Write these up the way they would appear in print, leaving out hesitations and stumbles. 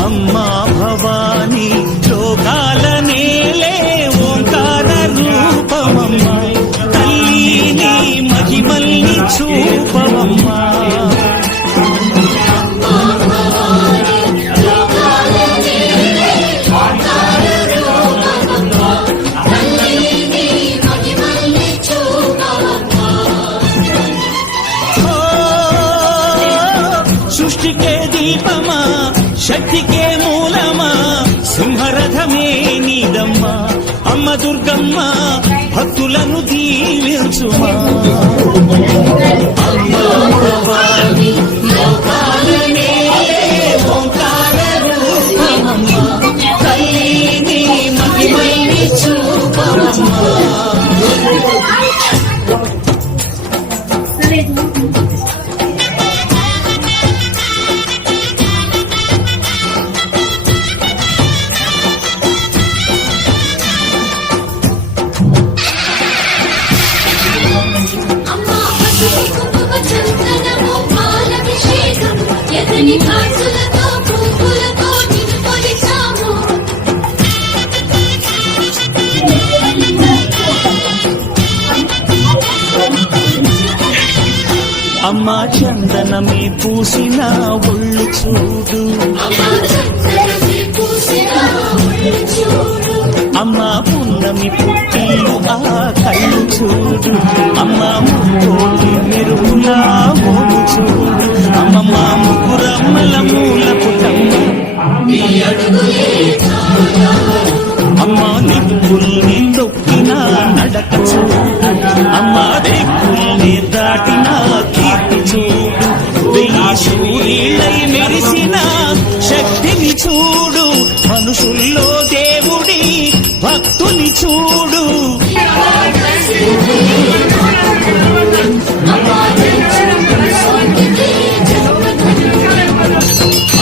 అమ్మా భవాని లోకాల నేలే ఓంకార రూపమమ్మా తల్లిని మహిమల్ని చూపవమ్మా సృష్టికే దీపమా శక్తికే మూలమా సింహరథమే నీదమ్మా అమ్మ దుర్గమ్మ భక్తులను దీవించుమా అమ్మా భవాని లోకాల నేలే ఓంకార రూపమమ్మా తల్లిని మహిమల్ని చూపవమ్మా అమ్మా చందనమే పూసిన ఒళ్ళు చూడు అమ్మా పున్నమి పుట్టిలు ఆ కళ్ళు చూడు అమ్మా ముక్కోటి మెరుగులా మూడు చూడు అమ్మమ్మ ముగ్గురమ్మల మూల పుట్టమ్మ అమ్మా నిప్పుల్ని తొక్కిన నడక చూడు అమ్మా దిక్కుల్ని దాటిన కీర్తి చూడు వెయ్యి సూర్యులై మెరిసిన శక్తిని చూడు మనుషుల్లో దేవుడి భక్తుని చూడు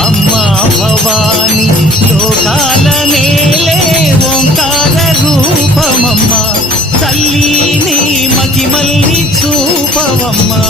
అమ్మా భవాని లోకాల నేలే ఓంకార రూపమమ్మా తల్లిని మహిమల్ని చూపవమ్మా